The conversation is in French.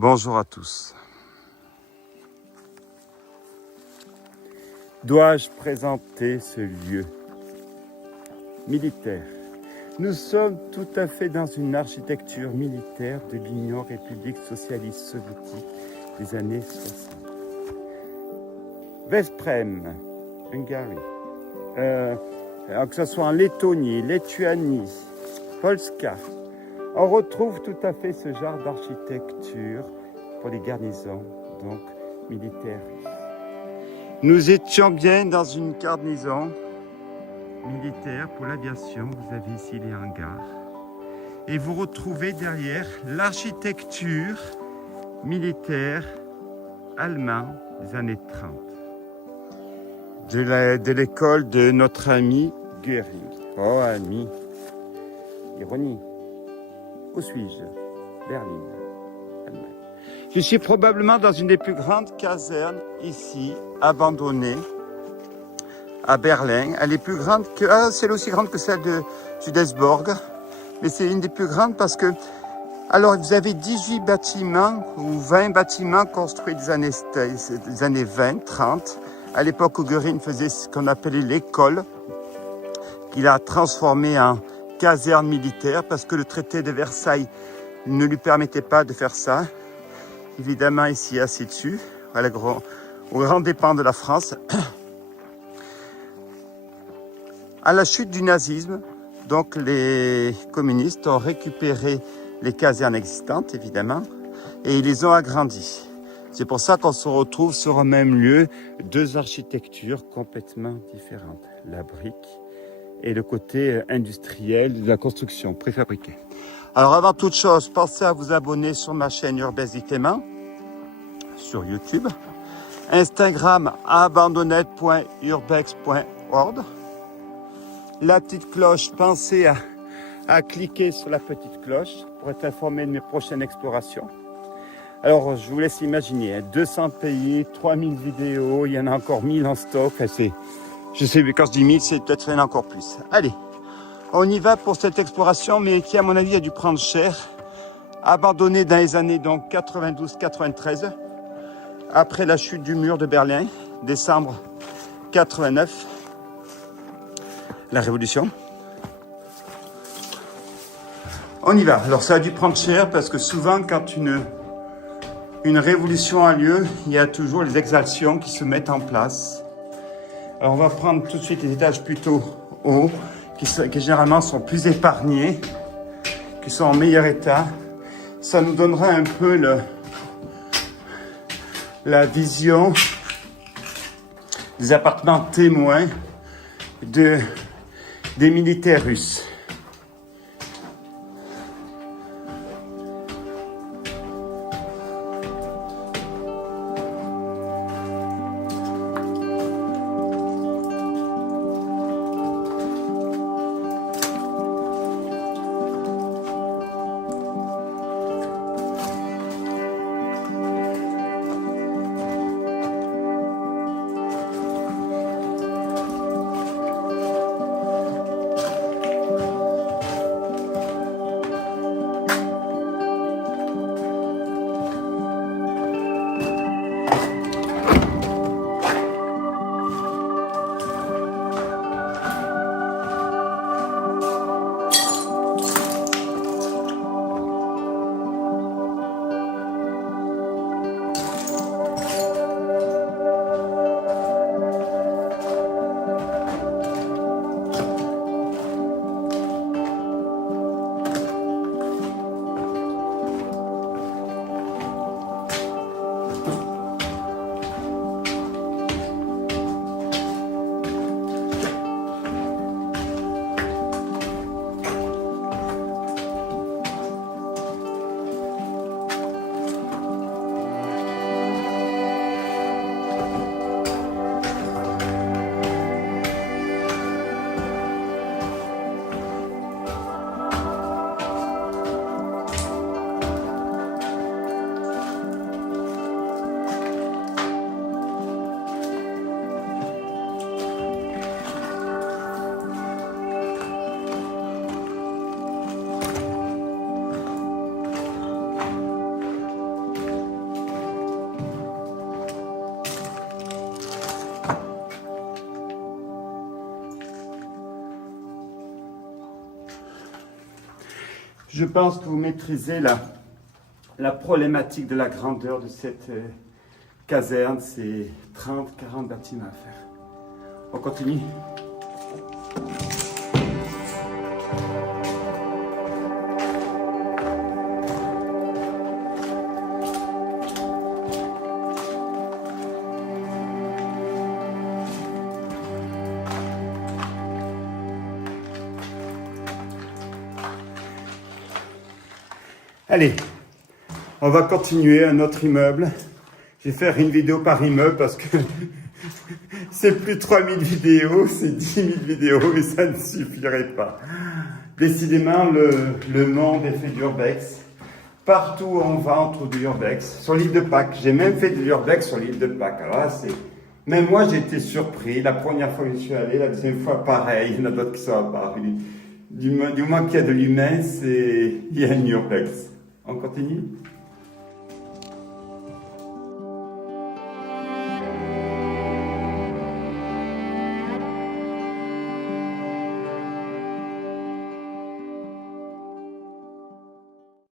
Bonjour à tous. Dois-je présenter ce lieu militaire? Nous sommes tout à fait dans une architecture militaire de l'Union république socialiste soviétique des années 60. Veszprém, Hongrie, que ce soit en Lettonie, Lituanie, Polska, on retrouve tout à fait ce genre d'architecture pour les garnisons donc militaires. Nous étions bien dans une garnison militaire pour l'aviation. Vous avez ici les hangars. Et vous retrouvez derrière l'architecture militaire allemande des années 30. De l'école de notre ami Göring. Oh, ami. Ironie. Où suis-je? Berlin, Allemagne. Je suis probablement dans une des plus grandes casernes ici, abandonnée, à Berlin. Elle est plus grande que... c'est aussi grande que celle de Judesborg. Mais c'est une des plus grandes parce que... Alors, vous avez 18 bâtiments ou 20 bâtiments construits des années 20, 30. À l'époque où Göring faisait ce qu'on appelait l'école, qu'il a transformé en caserne militaire parce que le traité de Versailles ne lui permettait pas de faire ça. Évidemment, ici, assis dessus, au grand dépens de la France. À la chute du nazisme, donc les communistes ont récupéré les casernes existantes, évidemment, et ils les ont agrandies. C'est pour ça qu'on se retrouve sur un même lieu, deux architectures complètement différentes. La brique et le côté industriel de la construction préfabriquée. Alors avant toute chose, pensez à vous abonner sur ma chaîne Urbaisément sur YouTube, Instagram abandonnette.urbex.org. La petite cloche, pensez à cliquer sur la petite cloche pour être informé de mes prochaines explorations. Alors je vous laisse imaginer, 200 pays, 3000 vidéos, il y en a encore 1000 en stock. Je sais, mais quand je dis 1000, c'est peut-être il y en a encore plus. Allez, on y va pour cette exploration, mais qui à mon avis a dû prendre cher. Abandonnée dans les années donc 92-93, après la chute du mur de Berlin, décembre 89, la révolution. On y va. Alors ça a dû prendre cher parce que souvent quand une révolution a lieu, il y a toujours les exactions qui se mettent en place. Alors on va prendre tout de suite les étages plutôt hauts, qui généralement sont plus épargnés, qui sont en meilleur état. Ça nous donnera un peu la vision des appartements témoins des militaires russes. Je pense que vous maîtrisez la problématique de la grandeur de cette caserne. C'est 30-40 bâtiments à faire. On continue. Allez, on va continuer un autre immeuble. Je vais faire une vidéo par immeuble parce que c'est plus 3000 vidéos, c'est 10 000 vidéos et ça ne suffirait pas. Décidément, le monde est fait d'urbex. Partout où on va, on trouve du urbex. Sur l'île de Pâques, j'ai même fait de l'urbex sur l'île de Pâques. Alors là, même moi, j'ai été surpris. La première fois que je suis allé, la deuxième fois, pareil. Il y en a d'autres qui sont apparus. Du moment qu'il y a de l'humain, il y a une urbex. On continue?